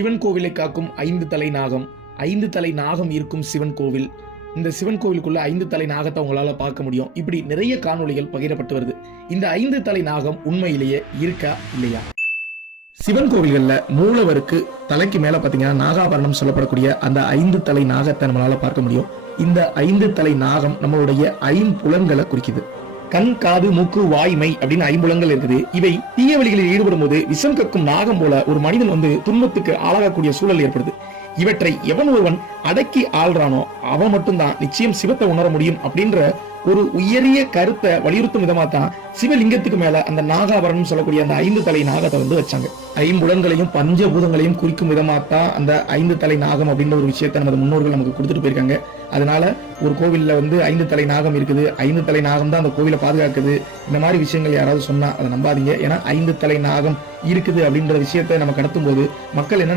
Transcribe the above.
சிவன் கோவிலை காக்கும் 5 தலை நாகம். 5 தலை நாகம் இருக்கும் சிவன் கோவில். இந்த சிவன் கோவிலுக்குள்ள 5 தலை நாகத்தை உங்களால பார்க்க முடியும். இப்படி நிறைய காணொளிகள் பகிரப்பட்டு வருது. இந்த 5 தலை நாகம் உண்மையிலேயே இருக்கா இல்லையா? சிவன் கோவில்கள்ல மூலவருக்கு தலைக்கு மேல பாத்தீங்கன்னா நாகாபரணம் சொல்லப்படக்கூடிய அந்த 5 தலை நாகத்தை நம்மளால பார்க்க முடியும். இந்த 5 தலை நாகம் நம்மளுடைய ஐம்புலன்களை குறிக்குது. கண், காது, மூக்கு, வாய்மை அப்படின்னு ஐம்புலங்கள் இருக்குது. இவை தீய வழிகளில் ஈடுபடும் போது விஷம் கக்கும் நாகம் போல ஒரு மனிதன் துன்பத்துக்கு ஆளாகக்கூடிய சூழல் ஏற்படுது. இவற்றை எவன் ஒருவன் அடக்கி ஆள்றானோ அவன் மட்டும்தான் நிச்சயம் சிவத்தை உணர முடியும் அப்படின்ற ஒரு உயரிய கருத்தை வலியுறுத்தும் விதமா தான் சிவலிங்கத்துக்கு மேல அந்த நாகாபரணம் சொல்லக்கூடிய அந்த 5 தலை நாகத்தை வச்சாங்க. ஐம்புலன்களையும் பஞ்சபூதங்களையும் குறிக்கும் விதமா தான் அந்த 5 தலை நாகம் அப்படின்ற ஒரு விஷயத்தை நமது முன்னோர்கள் நமக்கு கொடுத்துட்டு போயிருக்காங்க. அதனால ஒரு கோவில்ல 5 தலை நாகம் இருக்குது, 5 தலை நாகம் தான் அந்த கோவிலை பாதுகாக்குது, இந்த மாதிரி விஷயங்கள் யாராவது சொன்னா அதை நம்பாதீங்க. ஏன்னா 5 தலை நாகம் இருக்குது அப்படின்ற விஷயத்தை நம்ம கடத்தும் போது மக்கள் என்ன